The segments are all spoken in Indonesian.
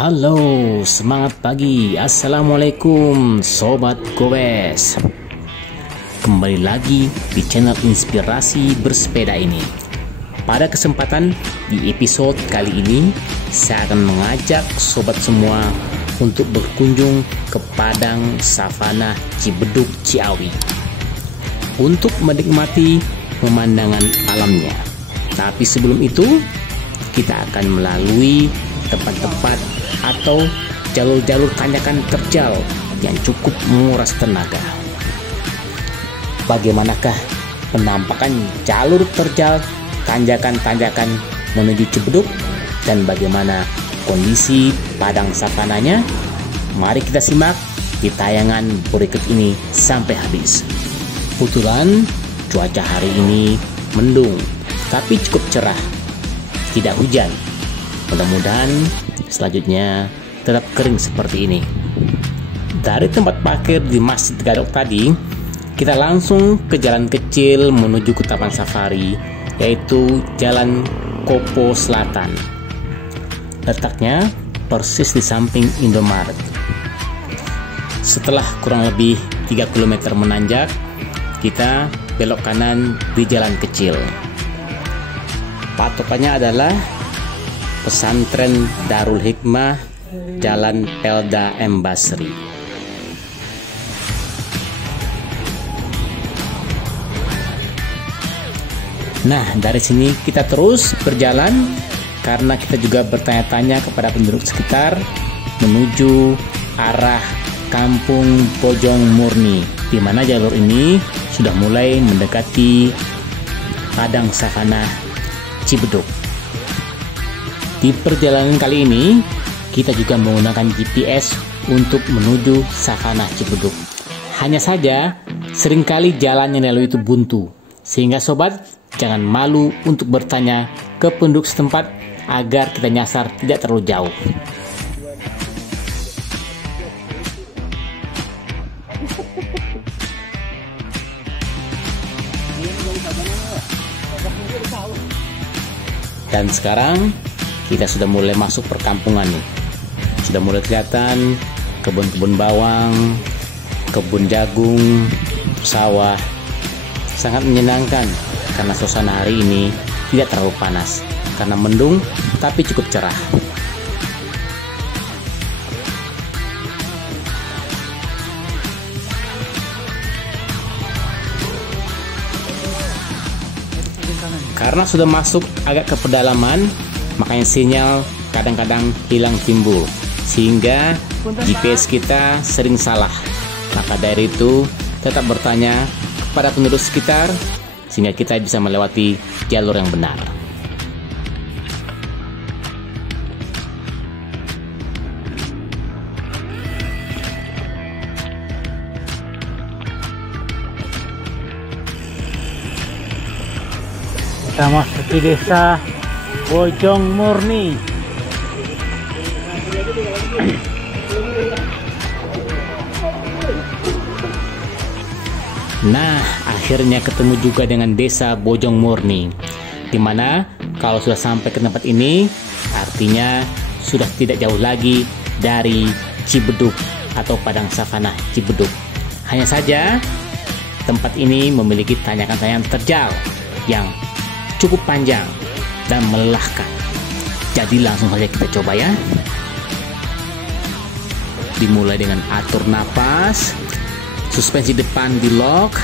Halo, semangat pagi. Assalamualaikum Sobat Gowes. Kembali lagi di channel Inspirasi Bersepeda ini. Pada kesempatan di episode kali ini, saya akan mengajak sobat semua untuk berkunjung ke Padang Savana Cibeduk Ciawi untuk menikmati pemandangan alamnya. Tapi sebelum itu, kita akan melalui tempat-tempat atau jalur-jalur tanjakan terjal yang cukup menguras tenaga. Bagaimanakah penampakan jalur terjal tanjakan-tanjakan menuju Cibeduk dan bagaimana kondisi padang savananya? Mari kita simak di tayangan berikut ini sampai habis. Kebetulan cuaca hari ini mendung tapi cukup cerah, tidak hujan. Mudah-mudahan selanjutnya tetap kering seperti ini. Dari tempat parkir di Masjid Gadok tadi, kita langsung ke jalan kecil menuju ke Taman Safari, yaitu Jalan Kopo Selatan. Letaknya persis di samping Indomaret. Setelah kurang lebih 3 km menanjak, kita belok kanan di jalan kecil. Patokannya adalah Pesantren Darul Hikmah, Jalan Pelda M. Basri. Nah, dari sini kita terus berjalan karena kita juga bertanya-tanya kepada penduduk sekitar menuju arah Kampung Bojong Murni, di mana jalur ini sudah mulai mendekati Padang Savana Cibeduk. Di perjalanan kali ini, kita juga menggunakan GPS untuk menuju Savana Cibeduk. Hanya saja, seringkali jalan yang dilalui itu buntu. Sehingga sobat, jangan malu untuk bertanya ke penduduk setempat agar kita nyasar tidak terlalu jauh. Dan sekarang kita sudah mulai masuk perkampungan nih. Sudah mulai kelihatan kebun-kebun bawang, kebun jagung, sawah. Sangat menyenangkan karena suasana hari ini tidak terlalu panas karena mendung tapi cukup cerah. Karena sudah masuk agak ke pedalaman, makanya sinyal kadang-kadang hilang timbul, sehingga GPS kita sering salah. Maka dari itu, tetap bertanya kepada penduduk sekitar, sehingga kita bisa melewati jalur yang benar. Kita masuk di desa Bojong Murni. Nah, akhirnya ketemu juga dengan desa Bojong Murni, dimana kalau sudah sampai ke tempat ini, artinya sudah tidak jauh lagi dari Cibeduk atau Padang Savana Cibeduk. Hanya saja, tempat ini memiliki tanjakan-tanjakan terjal yang cukup panjang dan melelahkan. Jadi langsung saja kita coba ya. Dimulai dengan atur napas, suspensi depan di lock,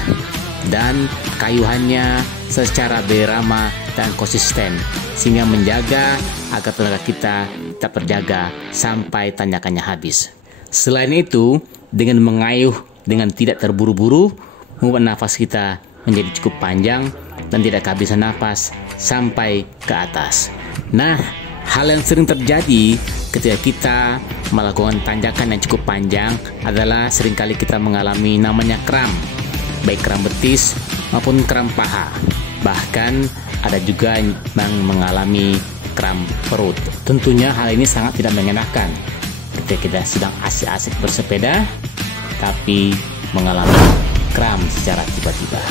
dan kayuhannya secara berama dan konsisten sehingga menjaga agar tenaga kita tetap terjaga sampai tanjakannya habis. Selain itu, dengan mengayuh dengan tidak terburu-buru, membuat nafas kita menjadi cukup panjang dan tidak kehabisan nafas sampai ke atas. Nah, hal yang sering terjadi ketika kita melakukan tanjakan yang cukup panjang adalah seringkali kita mengalami namanya kram, baik kram betis maupun kram paha. Bahkan ada juga yang mengalami kram perut. Tentunya hal ini sangat tidak mengenakan ketika kita sedang asik-asik bersepeda tapi mengalami kram secara tiba-tiba.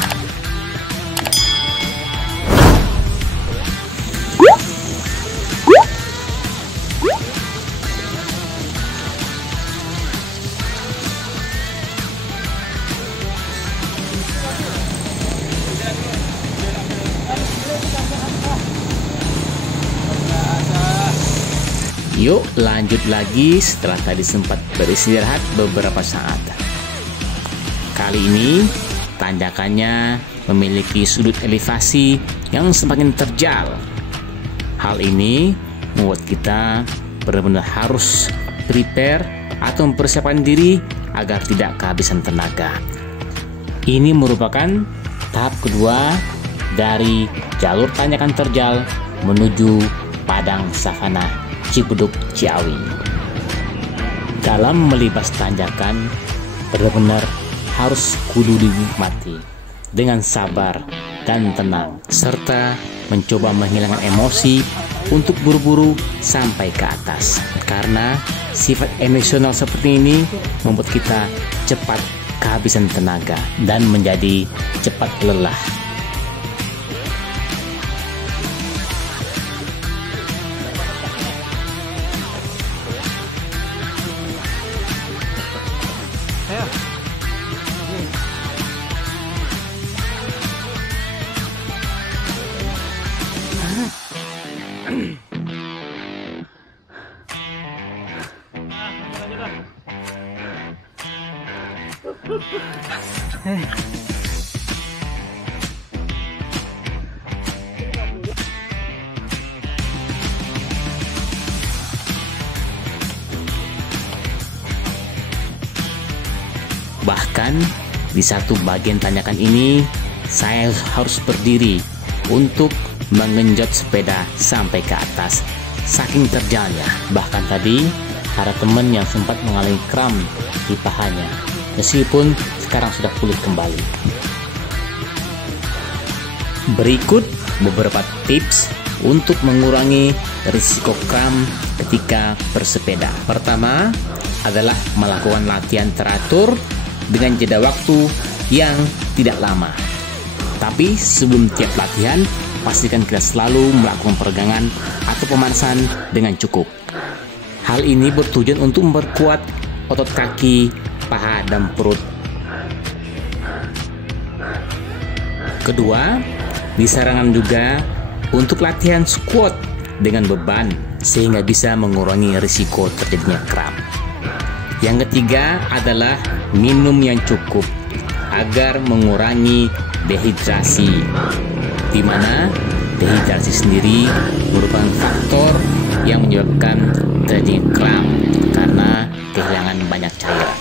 Yuk lanjut lagi setelah tadi sempat beristirahat beberapa saat. Kali ini tanjakannya memiliki sudut elevasi yang semakin terjal. Hal ini membuat kita benar-benar harus prepare atau mempersiapkan diri agar tidak kehabisan tenaga. Ini merupakan tahap kedua dari jalur tanjakan terjal menuju padang savana Cibeduk Ciawi. Dalam melibas tanjakan benar-benar harus kudu dinikmati dengan sabar dan tenang, serta mencoba menghilangkan emosi untuk buru-buru sampai ke atas, karena sifat emosional seperti ini membuat kita cepat kehabisan tenaga dan menjadi cepat lelah. Bahkan di satu bagian tanjakan ini saya harus berdiri untuk mengenjot sepeda sampai ke atas, saking terjalnya. Bahkan tadi ada teman yang sempat mengalami kram di pahanya, meskipun sekarang sudah pulih kembali. Berikut beberapa tips untuk mengurangi risiko kram ketika bersepeda. Pertama adalah melakukan latihan teratur dengan jeda waktu yang tidak lama. Tapi sebelum tiap latihan, pastikan kita selalu melakukan peregangan atau pemanasan dengan cukup. Hal ini bertujuan untuk memperkuat otot kaki, paha, dan perut. Kedua, disarankan juga untuk latihan squat dengan beban sehingga bisa mengurangi risiko terjadinya kram. Yang ketiga adalah minum yang cukup agar mengurangi dehidrasi, di mana dehidrasi sendiri merupakan faktor yang menyebabkan terjadinya kram karena kehilangan banyak cairan.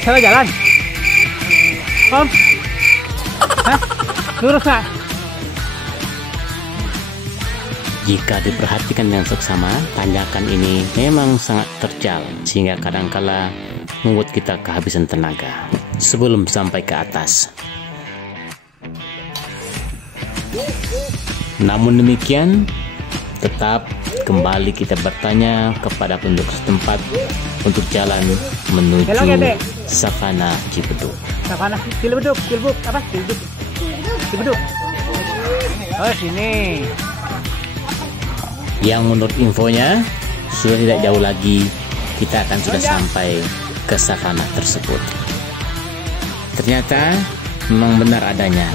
Salah jalan, Om? Hah? Lurus nggak? Jika diperhatikan dengan seksama, tanjakan ini memang sangat terjal sehingga kadangkala membuat kita kehabisan tenaga sebelum sampai ke atas. Namun demikian, tetap kembali kita bertanya kepada penduduk setempat untuk jalan menuju savana Cibeduk. Savana Cibeduk, apa? Cibeduk. Oh, sini. Yang menurut infonya sudah tidak jauh lagi kita akan sudah sampai ke savana tersebut. Ternyata memang benar adanya.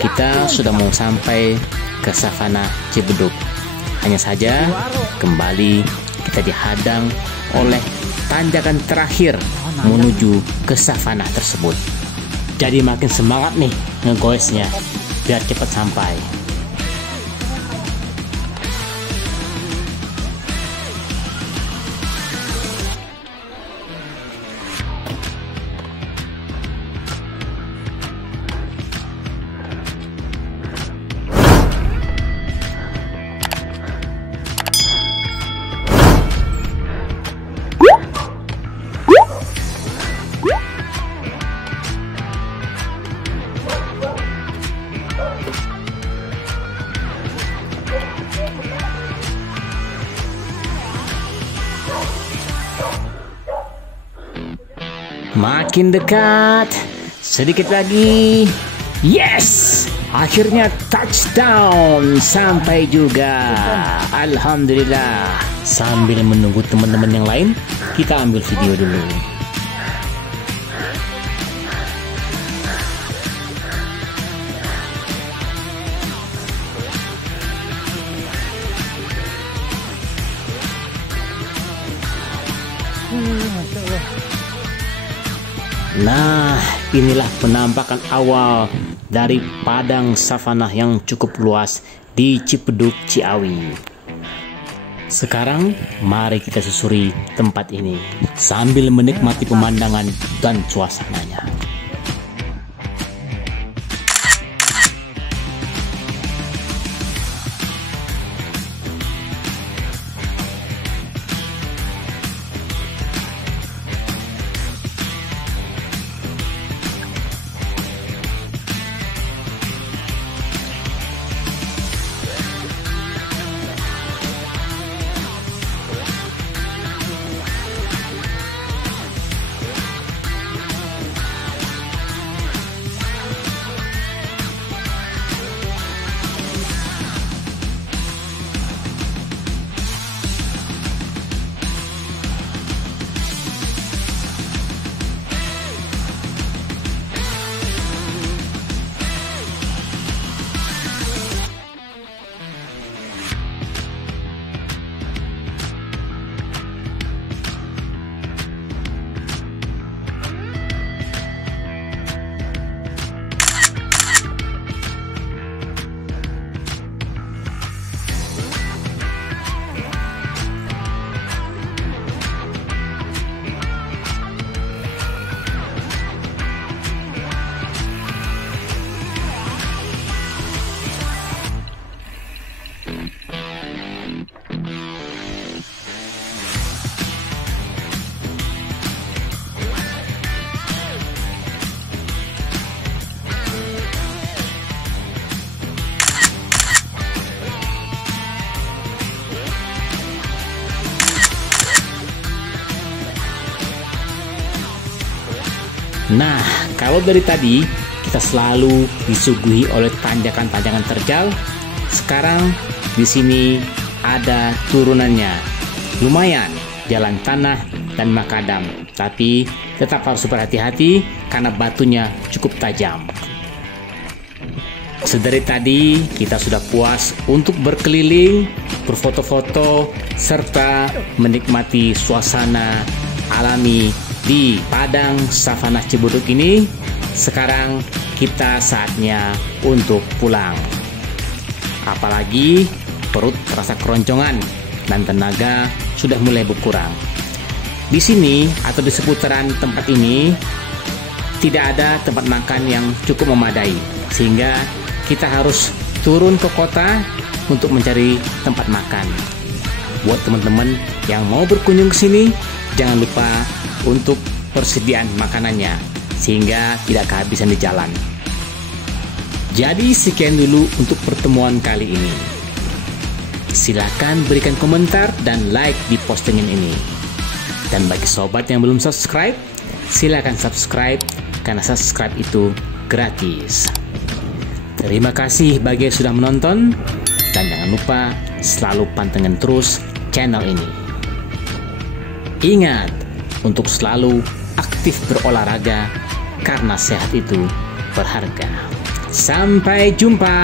Kita sudah mau sampai ke savana Cibeduk. Hanya saja kembali kita dihadang oleh tanjakan terakhir menuju ke savana tersebut. Jadi makin semangat nih ngegoesnya biar cepat sampai. Makin dekat, sedikit lagi Yes, akhirnya touchdown sampai juga. Alhamdulillah. Sambil menunggu teman-teman yang lain, kita ambil video dulu. Nah, inilah penampakan awal dari padang savana yang cukup luas di Cipeduk, Ciawi. Sekarang, mari kita susuri tempat ini sambil menikmati pemandangan dan suasananya. Nah, kalau dari tadi kita selalu disuguhi oleh tanjakan-tanjakan terjal, sekarang di sini ada turunannya. Lumayan, jalan tanah dan makadam, tapi tetap harus berhati-hati karena batunya cukup tajam. Sedari tadi kita sudah puas untuk berkeliling, berfoto-foto, serta menikmati suasana alami di padang savana Cibeduk ini. Sekarang kita saatnya untuk pulang. Apalagi perut terasa keroncongan dan tenaga sudah mulai berkurang. Di sini atau di seputaran tempat ini tidak ada tempat makan yang cukup memadai, sehingga kita harus turun ke kota untuk mencari tempat makan. Buat teman-teman yang mau berkunjung ke sini, jangan lupa untuk persediaan makanannya sehingga tidak kehabisan di jalan. Jadi sekian dulu untuk pertemuan kali ini. Silahkan berikan komentar dan like di postingan ini. Dan bagi sobat yang belum subscribe, silahkan subscribe karena subscribe itu gratis. Terima kasih bagi yang sudah menonton, dan jangan lupa selalu pantengin terus channel ini. Ingat untuk selalu aktif berolahraga karena sehat itu berharga. Sampai jumpa.